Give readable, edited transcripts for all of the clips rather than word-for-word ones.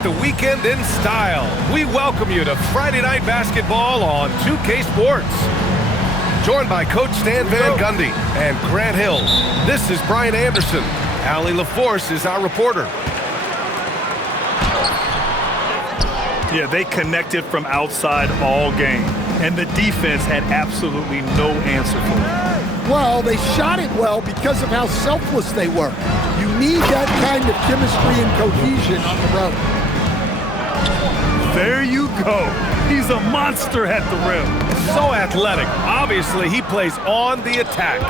The weekend in style. We welcome you to Friday Night Basketball on 2K Sports. Joined by Coach Stan Van Gundy and Grant Hill. This is Brian Anderson. Allie LaForce is our reporter. Yeah, they connected from outside all game, and the defense had absolutely no answer for it. Well, they shot it well because of how selfless they were. You need that kind of chemistry and cohesion on the road. There you go. He's a monster at the rim. So athletic. Obviously, he plays on the attack.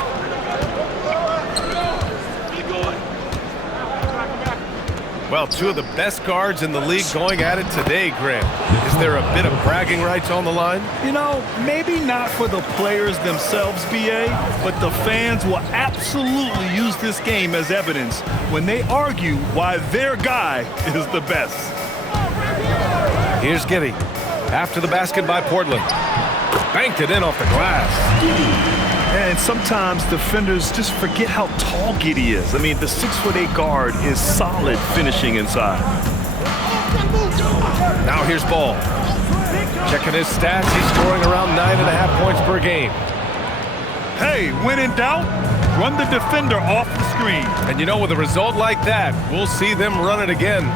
Well, two of the best guards in the league going at it today, Grant. Is there a bit of bragging rights on the line? You know, maybe not for the players themselves, BA, but the fans will absolutely use this game as evidence when they argue why their guy is the best. Here's Giddey. After the basket by Portland. Banked it in off the glass. And sometimes defenders just forget how tall Giddey is. I mean, the 6'8" guard is solid finishing inside. Now here's Ball. Checking his stats, he's scoring around 9.5 points per game. Hey, when in doubt, run the defender off the screen. And you know, with a result like that, we'll see them run it again.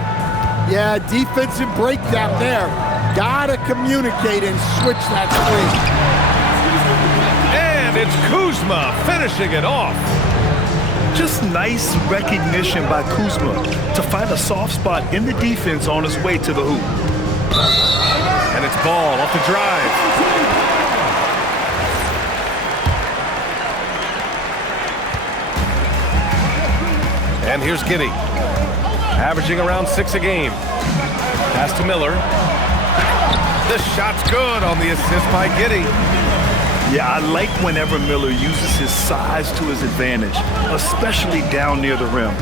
Yeah, defensive breakdown there. Gotta communicate and switch that screen. And it's Kuzma finishing it off. Just nice recognition by Kuzma to find a soft spot in the defense on his way to the hoop. And it's Ball off the drive. And here's Giddey. Averaging around 6 a game. Pass to Miller. The shot's good on the assist by Giddey. Yeah, I like whenever Miller uses his size to his advantage, especially down near the rim.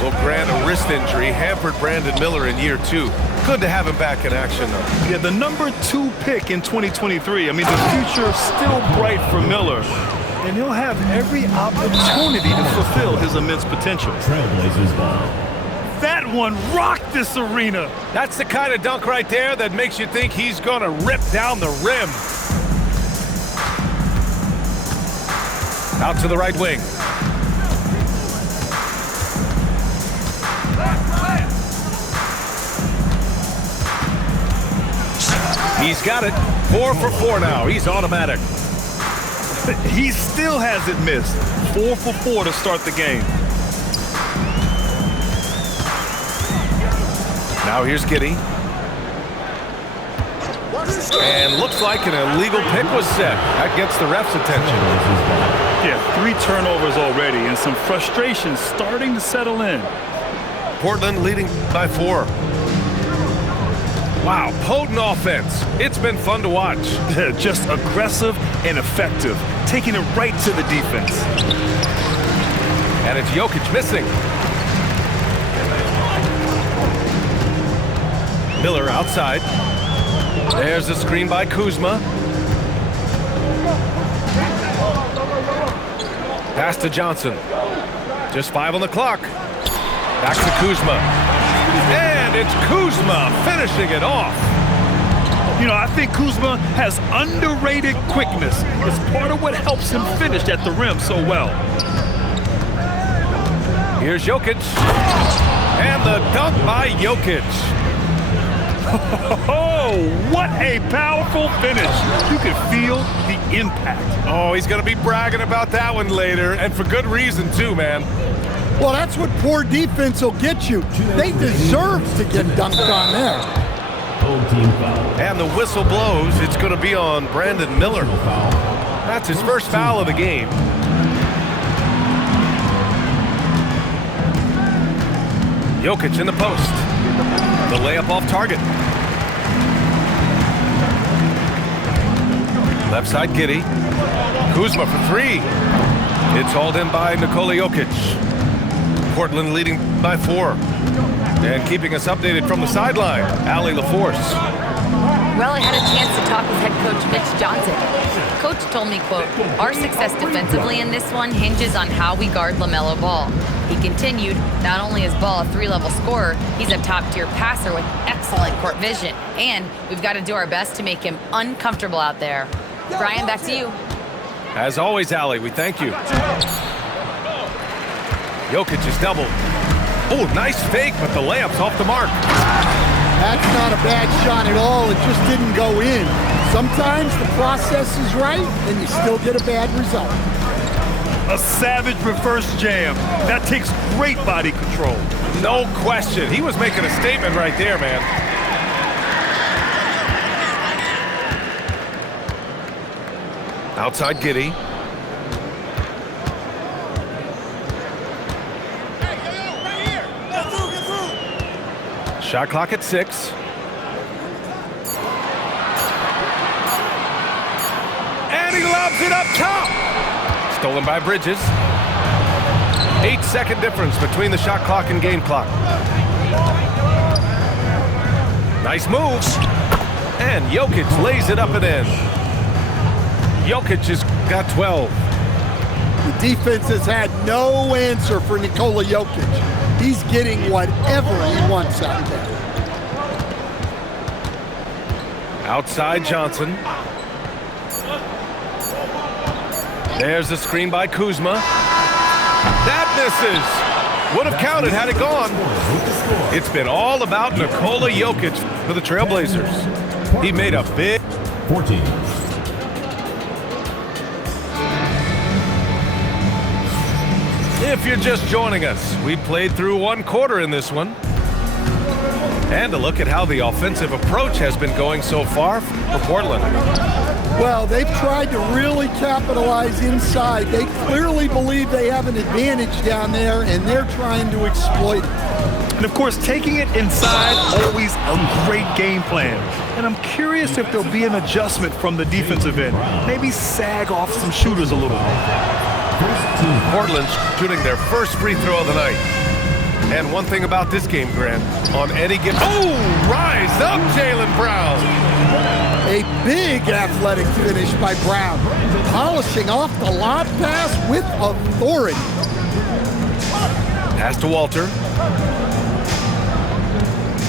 Well, Grant, a wrist injury hampered Brandon Miller in year 2. Good to have him back in action, though. Yeah, the number 2 pick in 2023. I mean, the future's still bright for Miller. And he'll have every opportunity to fulfill his immense potential. Trailblazers ball. That one rocked this arena. That's the kind of dunk right there that makes you think he's going to rip down the rim. Out to the right wing. He's got it. 4 for 4 now. He's automatic. He still hasn't missed. 4 for 4 to start the game. Now here's Giddey. And looks like an illegal pick was set. That gets the ref's attention. Yeah, 3 turnovers already and some frustration starting to settle in. Portland leading by 4. Wow, potent offense. It's been fun to watch. Just aggressive and effective, taking it right to the defense. And it's Jokic missing. Miller outside. There's a screen by Kuzma. Pass to Johnson. Just 5 on the clock. Back to Kuzma. And it's Kuzma finishing it off. You know, I think Kuzma has underrated quickness. It's part of what helps him finish at the rim so well. Here's Jokic. And the dunk by Jokic. Oh, what a powerful finish. You can feel the impact. Oh, he's going to be bragging about that one later, and for good reason too, man. Well, that's what poor defense will get you. They deserve to get dunked on there. And the whistle blows. It's going to be on Brandon Miller. That's his first foul of the game. Jokic in the post. The layup off target. Left side Giddey. Kuzma for 3. It's hauled in by Nikola Jokic. Portland leading by 4. And keeping us updated from the sideline, Allie LaForce. Well, I had a chance to talk with head coach Mitch Johnson. Coach told me, quote, "Our success defensively in this one hinges on how we guard LaMelo Ball." He continued, "Not only is Ball a 3-level scorer, he's a top-tier passer with excellent court vision. And we've got to do our best to make him uncomfortable out there." Brian, back to you. As always, Allie, we thank you. Jokic is doubled. Oh, nice fake, but the layup's off the mark. That's not a bad shot at all. It just didn't go in. Sometimes the process is right, and you still get a bad result. A savage reverse jam. That takes great body control. No question. He was making a statement right there, man. Outside Giddey. Shot clock at 6. And he lobs it up top. Stolen by Bridges. 8-second difference between the shot clock and game clock. Nice moves. And Jokic lays it up and in. Jokic has got 12. The defense has had no answer for Nikola Jokic. He's getting whatever he wants out there. Outside Johnson. There's a screen by Kuzma. That misses. Would have counted had it gone. It's been all about Nikola Jokic for the Trailblazers. He made a big 14. If you're just joining us, we played through one quarter in this one. And a look at how the offensive approach has been going so far for Portland. Well, they've tried to really capitalize inside. They clearly believe they have an advantage down there, and they're trying to exploit it. And of course, taking it inside, always a great game plan. And I'm curious if there'll be an adjustment from the defensive end. Maybe sag off some shooters a little bit. Portland's shooting their first free throw of the night. And one thing about this game, Grant, on any given... Oh, rise up, Jaylen Brown. A big athletic finish by Brown, polishing off the lob pass with authority. Pass to Walter.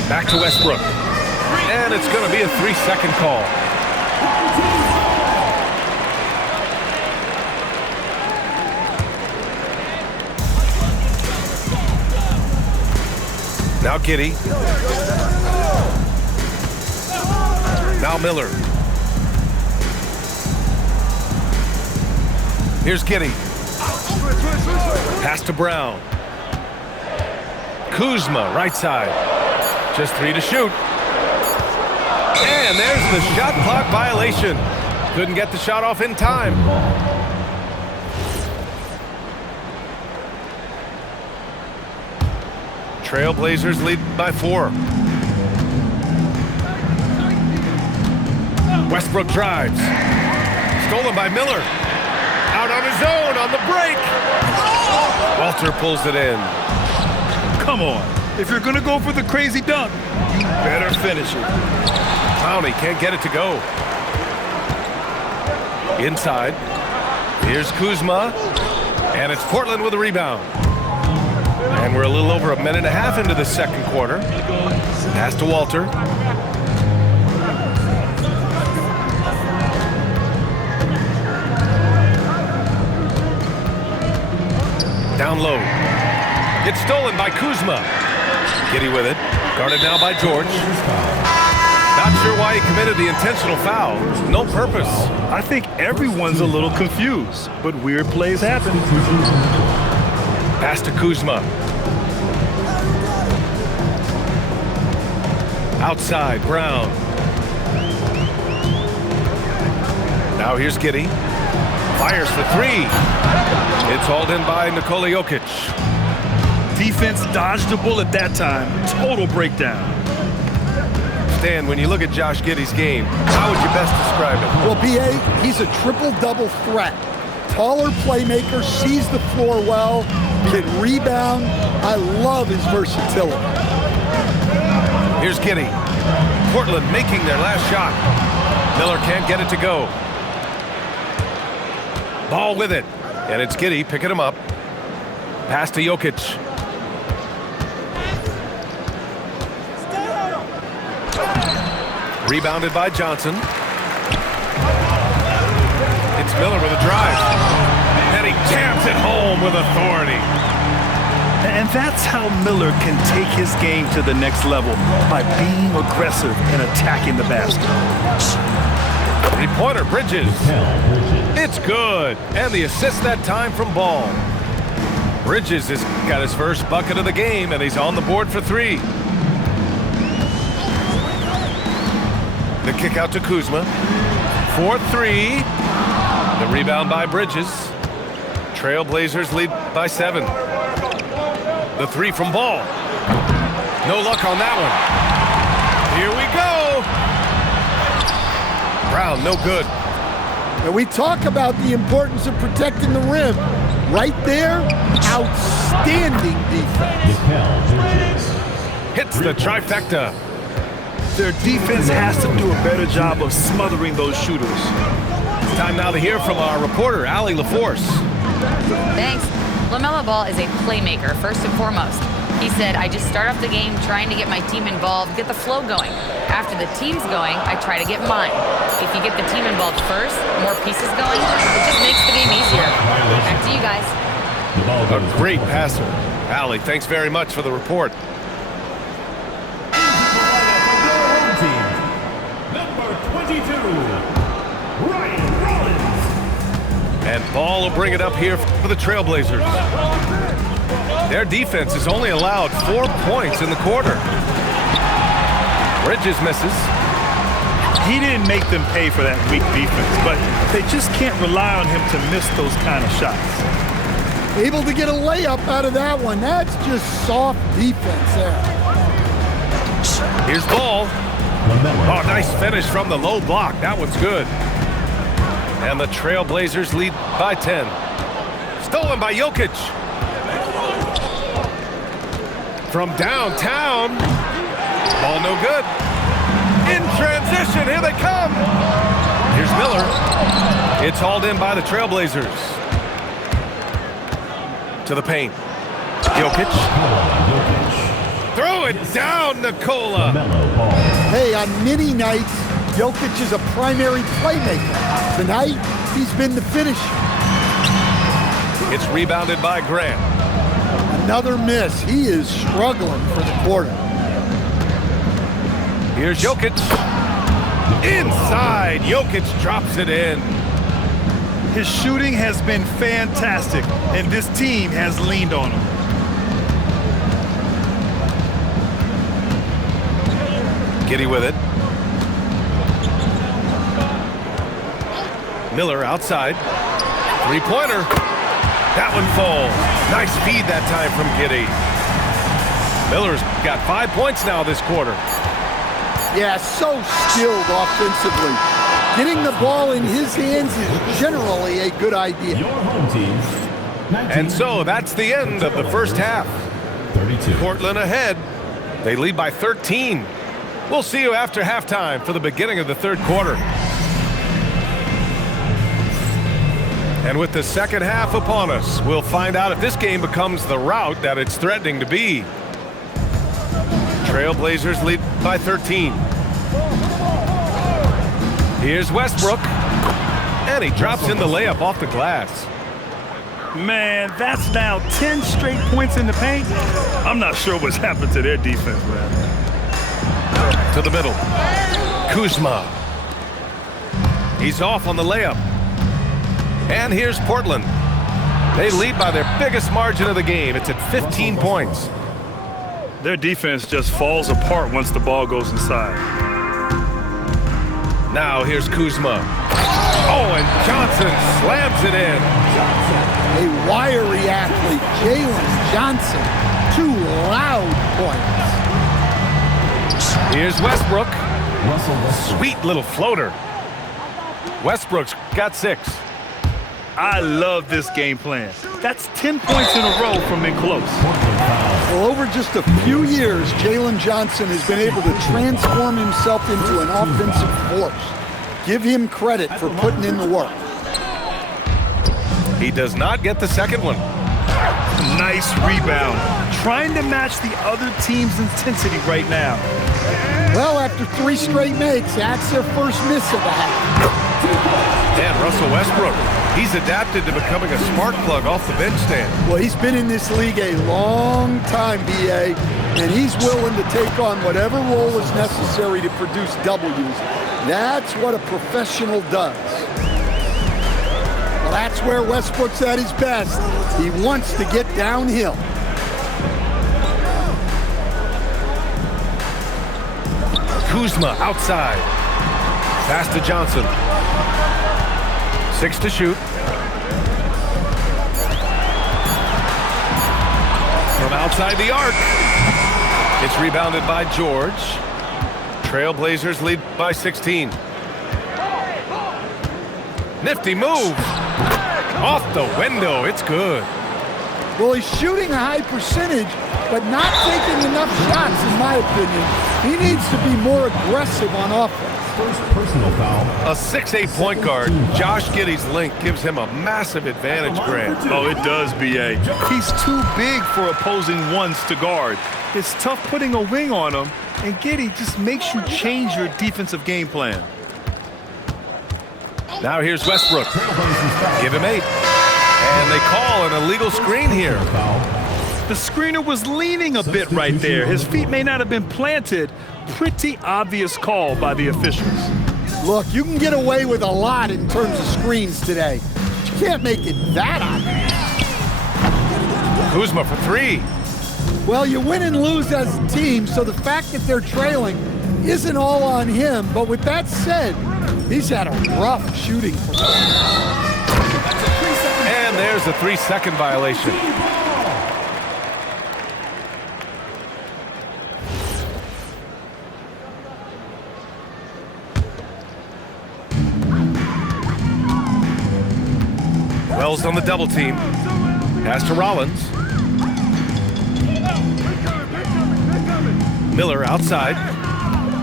Back to Westbrook. And it's going to be a 3-second call. Now Giddey. Now Miller. Here's Giddey. Pass to Brown. Kuzma, right side. Just 3 to shoot. And there's the shot clock violation. Couldn't get the shot off in time. Trailblazers lead by 4. Westbrook drives. Stolen by Miller. Out on his own on the break. Walter pulls it in. Come on. If you're going to go for the crazy dunk, you better finish it. Clowney can't get it to go. Inside. Here's Kuzma. And it's Portland with a rebound. And we're a little over a minute and a half into the second quarter. Pass to Walter. Down low. It's stolen by Kuzma. Giddey with it. Guarded now by George. Not sure why he committed the intentional foul. No purpose. I think everyone's a little confused, but weird plays happen. Pass to Kuzma. Outside, Brown. Now here's Giddey. Fires for 3. It's hauled in by Nikola Jokic. Defense dodged a bullet that time. Total breakdown. Stan, when you look at Josh Giddey's game, how would you best describe it? Well, B.A., he's a triple-double threat. Taller playmaker, sees the floor well, can rebound. I love his versatility. Here's Giddey. Portland making their last shot. Miller can't get it to go. Ball with it. And it's Giddey picking him up. Pass to Jokic. Rebounded by Johnson. It's Miller with a drive. And he jams it home with authority. And that's how Miller can take his game to the next level, by being aggressive and attacking the basket. Three-pointer, Bridges. It's good. And the assist that time from Ball. Bridges has got his first bucket of the game, and he's on the board for three. The kick out to Kuzma. 4-3. The rebound by Bridges. Trailblazers lead by 7. The three from Ball. No luck on that one. Here we go. Brown, no good. And we talk about the importance of protecting the rim. Right there, outstanding defense. Hits the trifecta. Their defense has to do a better job of smothering those shooters. It's time now to hear from our reporter, Allie LaForce. Thanks. LaMelo Ball is a playmaker, first and foremost. He said, I just start off the game trying to get my team involved, get the flow going. After the team's going, I try to get mine. If you get the team involved first, more pieces going, it just makes the game easier. Back to you guys. A great passer. Allie, thanks very much for the report. And Ball will bring it up here for the Trailblazers. Their defense has only allowed 4 points in the quarter. Bridges misses. He didn't make them pay for that weak defense, but they just can't rely on him to miss those kind of shots. Able to get a layup out of that one. That's just soft defense there. Here's Ball. Oh, nice finish from the low block. That one's good. And the Trailblazers lead by 10. Stolen by Jokic. From downtown. Ball no good. In transition, here they come. Here's Miller. It's hauled in by the Trailblazers. To the paint. Jokic. Throw it down, Nikola. Hey, on many nights, Jokic is a primary playmaker. Tonight, he's been the finisher. It's rebounded by Grant. Another miss. He is struggling for the quarter. Here's Jokic. Inside, Jokic drops it in. His shooting has been fantastic, and this team has leaned on him. Giddey with it. Miller outside. Three-pointer. That one falls. Nice feed that time from Giddey. Miller's got 5 points now this quarter. Yeah, so skilled offensively. Getting the ball in his hands is generally a good idea. And so that's the end of the first half. 32. Portland ahead. They lead by 13. We'll see you after halftime for the beginning of the third quarter. And with the second half upon us, we'll find out if this game becomes the rout that it's threatening to be. Trailblazers lead by 13. Here's Westbrook. And he drops in the layup off the glass. Man, that's now 10 straight points in the paint. I'm not sure what's happened to their defense, man. To the middle. Kuzma. He's off on the layup. And here's Portland. They lead by their biggest margin of the game. It's at 15 points. Their defense just falls apart once the ball goes inside. Now here's Kuzma. Oh, and Johnson slams it in. A wiry athlete, Jalen Johnson. 2 loud points. Here's Westbrook. Sweet little floater. Westbrook's got 6. I love this game plan. That's 10 points in a row from in close. Well, over just a few years, Jalen Johnson has been able to transform himself into an offensive force. Give him credit for putting in the work. He does not get the second one. Nice rebound. Trying to match the other team's intensity right now. Well, after 3 straight makes, that's their first miss of the half. And Russell Westbrook, he's adapted to becoming a spark plug off the bench stand. Well, he's been in this league a long time, B.A., and he's willing to take on whatever role is necessary to produce W's. That's what a professional does. Well, that's where Westbrook's at his best. He wants to get downhill. Kuzma outside. Pass to Johnson. 6 to shoot. From outside the arc. It's rebounded by George. Trailblazers lead by 16. Nifty move. Off the window. It's good. Well, he's shooting a high percentage, but not taking enough shots, in my opinion. He needs to be more aggressive on offense. First personal foul. A 6'8" point guard, Josh Giddey's length gives him a massive advantage, Grant. Oh, it does, B.A. He's too big for opposing ones to guard. It's tough putting a wing on him, and Giddey just makes you change your defensive game plan. Now here's Westbrook. Give him 8. And they call an illegal screen here. The screener was leaning a bit right there. His feet may not have been planted. Pretty obvious call by the officials. Look, you can get away with a lot in terms of screens today. But you can't make it that obvious. Kuzma for 3. Well, you win and lose as a team, so the fact that they're trailing isn't all on him. But with that said, he's had a rough shooting performance. And there's a 3-second violation. Wells on the double team. Pass to Rollins. Miller outside.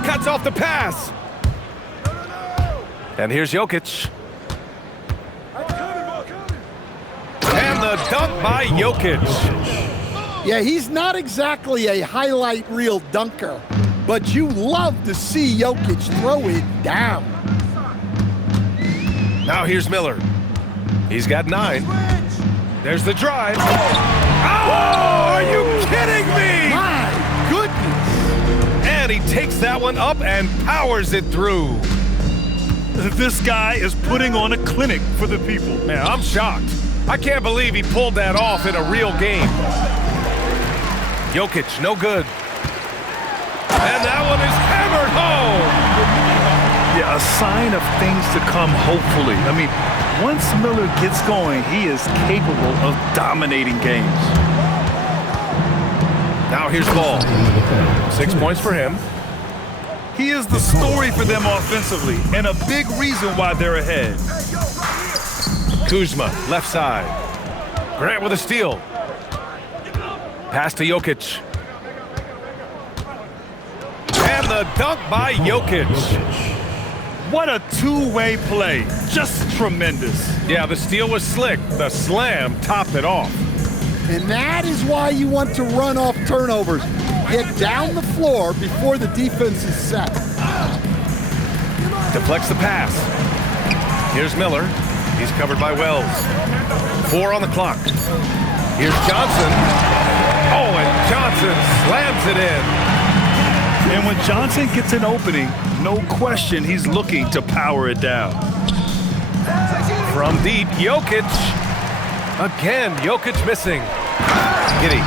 Cuts off the pass. And here's Jokic. And the dunk by Jokic. Yeah, he's not exactly a highlight reel dunker, but you love to see Jokic throw it down. Now here's Miller. He's got 9. There's the drive. Oh, are you kidding me? My goodness. And he takes that one up and powers it through. This guy is putting on a clinic for the people. Man, I'm shocked. I can't believe he pulled that off in a real game. Jokic, no good. And that one is hammered home. Yeah, a sign of things to come, hopefully. I mean, once Miller gets going, he is capable of dominating games. Now here's Ball. 6 points for him. He is the story for them offensively, and a big reason why they're ahead. Kuzma, left side. Grant with a steal. Pass to Jokic. And the dunk by Jokic. What a two-way play. Just tremendous. Yeah, the steal was slick. The slam topped it off. And that is why you want to run off turnovers. Get down the floor before the defense is set. Deflects the pass. Here's Miller. He's covered by Wells. 4 on the clock. Here's Johnson. Oh, and Johnson slams it in. And when Johnson gets an opening, no question he's looking to power it down. From deep, Jokic. Again, Jokic missing. Giddey.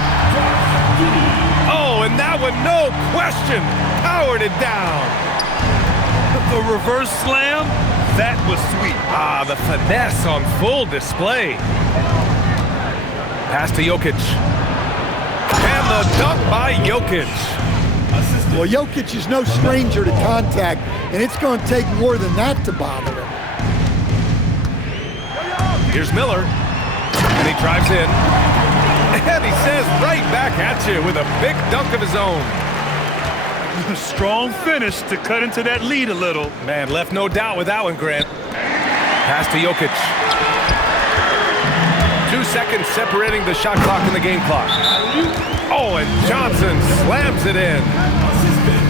Oh, and that one, no question, powered it down. The reverse slam, that was sweet. Ah, the finesse on full display. Pass to Jokic. And the dunk by Jokic. Well, Jokic is no stranger to contact, and it's going to take more than that to bother him. Here's Miller. And he drives in. And he says right back at you with a big dunk of his own. Strong finish to cut into that lead a little. Man, left no doubt with that one, Grant. Pass to Jokic. 2 seconds separating the shot clock and the game clock. Oh, and Johnson slams it in.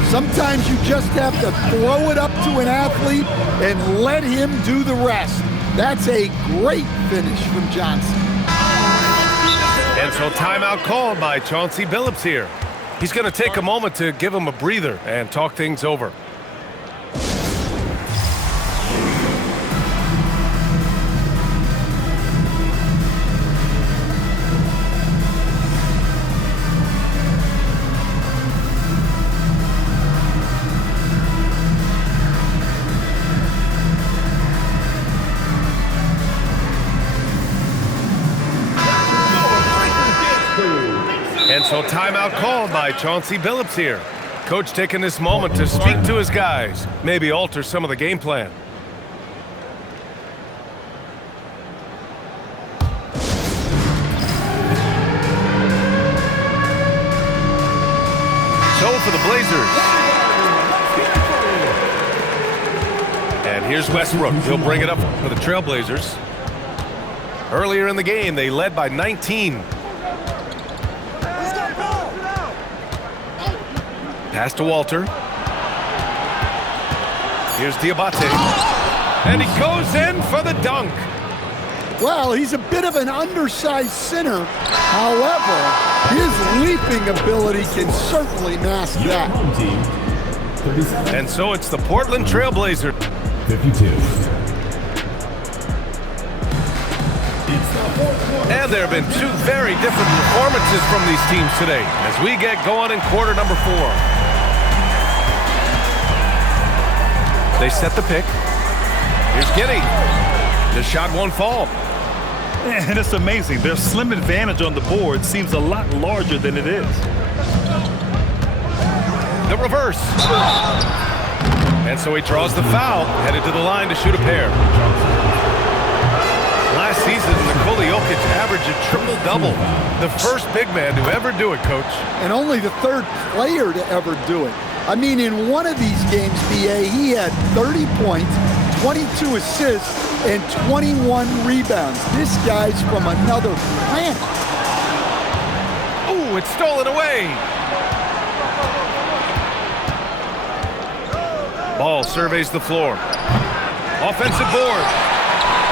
Sometimes you just have to throw it up to an athlete and let him do the rest. That's a great finish from Johnson. And so timeout called by Chauncey Billups here. He's going to take a moment to give him a breather and talk things over. And so timeout called by Chauncey Billups here. Coach taking this moment to speak to his guys, maybe alter some of the game plan. So for the Blazers. And here's Westbrook. He'll bring it up for the Trailblazers. Earlier in the game, they led by 19. Pass to Walter. Here's Diabate. And he goes in for the dunk. Well, he's a bit of an undersized center. However, his leaping ability can certainly mask that. And so it's the Portland Trailblazer. 52. And there have been two very different performances from these teams today as we get going in quarter number 4. They set the pick. Here's Giddey. The shot won't fall. And it's amazing. Their slim advantage on the board seems a lot larger than it is. The reverse. And so he draws the foul, headed to the line to shoot a pair. Last season, Nikola Jokic averaged a triple-double. The first big man to ever do it, Coach. And only the third player to ever do it. I mean, in one of these games, BA, he had 30 points, 22 assists, and 21 rebounds. This guy's from another planet. Ooh, it's stolen away. Ball surveys the floor. Offensive board.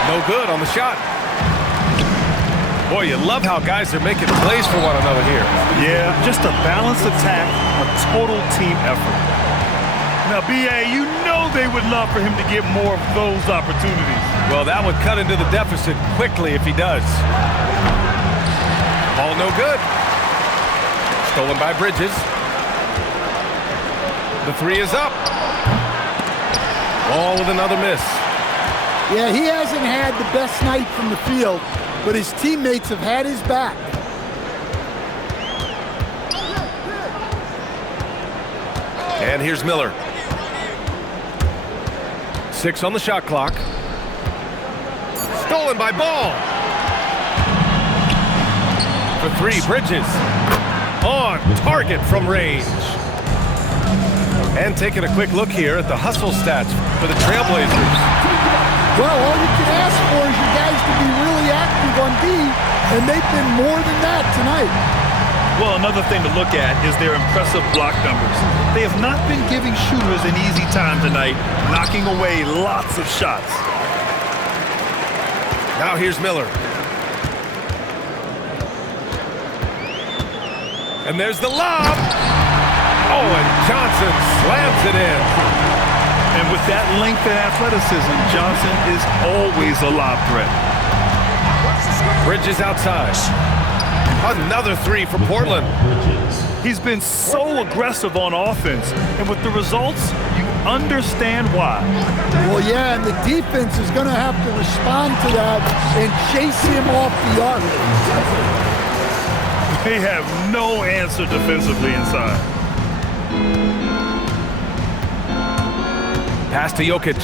No good on the shot. Boy, you love how guys are making plays for one another here. Yeah, just a balanced attack, a total team effort. Now, BA, you know they would love for him to get more of those opportunities. Well, that would cut into the deficit quickly if he does. Ball no good. Stolen by Bridges. The three is up. Ball with another miss. Yeah, he hasn't had the best night from the field, but his teammates have had his back. And here's Miller. 6 on the shot clock. Stolen by Ball. For 3, Bridges. On target from range. And taking a quick look here at the hustle stats for the Trailblazers. Well, all you can ask for is your guys to be really active on D, and they've been more than that tonight. Well, another thing to look at is their impressive block numbers. They have not been giving shooters an easy time tonight, knocking away lots of shots. Now here's Miller. And there's the lob. Oh, and Johnson slams it in. And with that length and athleticism, Johnson is always a lob threat. Bridges outside. Another 3 for Portland. He's been so aggressive on offense, and with the results, you understand why. Well, yeah, and the defense is going to have to respond to that and chase him off the arc. They have no answer defensively inside. Pass to Jokic.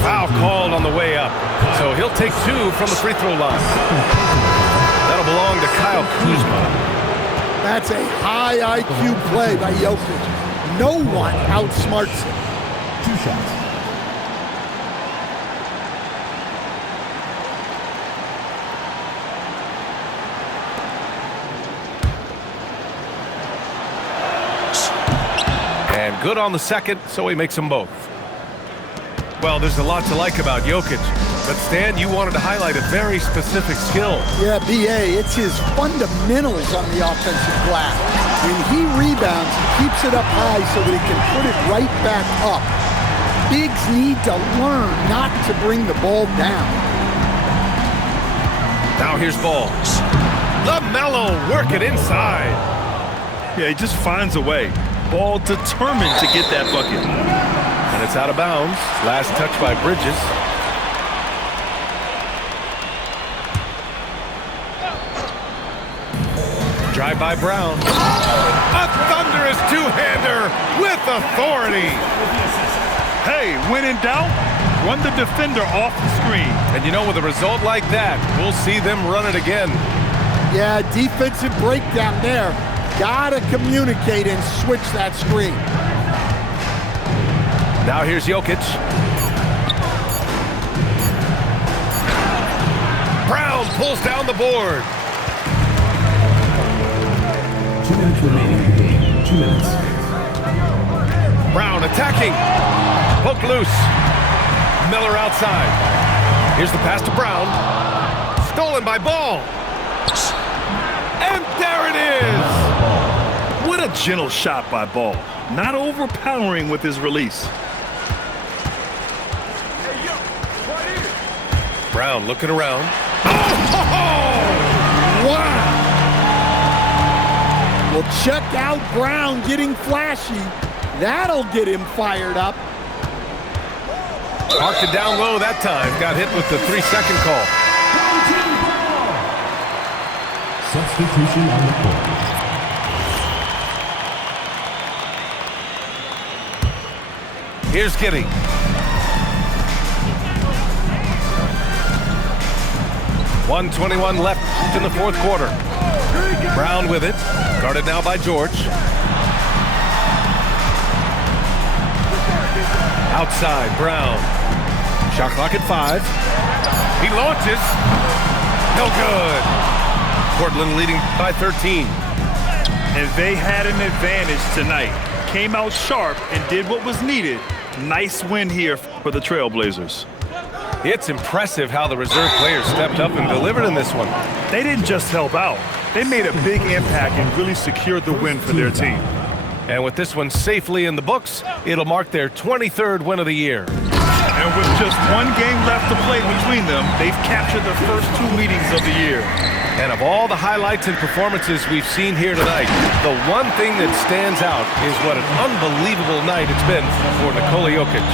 foul called on the way up. So he'll take 2 from the free throw line. That'll belong to Kyle Kuzma. That's a high IQ play by Jokic. No one outsmarts him. 2 shots. And good on the second, so he makes them both. Well, there's a lot to like about Jokic. But Stan, you wanted to highlight a very specific skill. Yeah, B.A., it's his fundamentals on the offensive glass. When he rebounds, he keeps it up high so that he can put it right back up. Bigs need to learn not to bring the ball down. Now here's Ball. LaMelo working inside. Yeah, he just finds a way. Ball determined to get that bucket. And it's out of bounds. Last touch by Bridges. Drive by Brown. A thunderous two-hander with authority. Hey, when in doubt, run the defender off the screen. And you know, with a result like that, we'll see them run it again. Yeah, defensive breakdown there. Gotta communicate and switch that screen. Now here's Jokic. Brown pulls down the board. 2 minutes remaining in the game. 2 minutes. Brown attacking. Poke loose. Miller outside. Here's the pass to Brown. Stolen by Ball. And there it is. What a gentle shot by Ball. Not overpowering with his release. Brown looking around. Wow! Well, check out Brown getting flashy. That'll get him fired up. Parked it down low that time. Got hit with the 3-second call. Substitution on the court. Here's Giddey. .121 left in the fourth quarter. Brown with it. Guarded now by George. Outside, Brown. Shot clock at 5. He launches. No good. Portland leading by 13. And they had an advantage tonight. Came out sharp and did what was needed. Nice win here for the Trailblazers. It's impressive how the reserve players stepped up and delivered in this one. They didn't just help out. They made a big impact and really secured the win for their team. And with this one safely in the books, it'll mark their 23rd win of the year. And with just one game left to play between them, they've captured the first 2 meetings of the year. And of all the highlights and performances we've seen here tonight, the one thing that stands out is what an unbelievable night it's been for Nikola Jokic.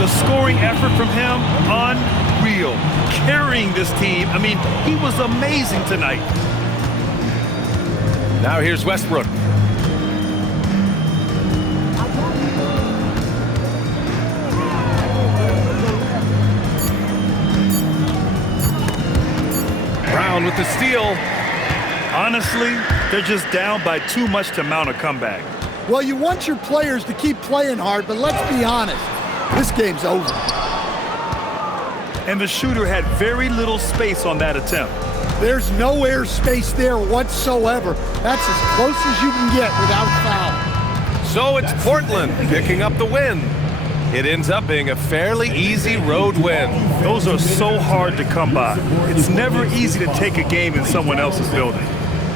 The scoring effort from him, unreal. Carrying this team, I mean, he was amazing tonight. Now here's Westbrook. Brown with the steal. Honestly, they're just down by too much to mount a comeback. Well, you want your players to keep playing hard, but let's be honest, this game's over. And the shooter had very little space on that attempt. There's no air space there whatsoever. That's as close as you can get without foul. So it's Portland picking up the win. It ends up being a fairly easy road win. Those are so hard to come by. It's never easy to take a game in someone else's building.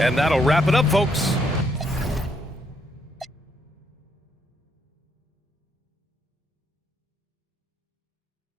And that'll wrap it up, folks.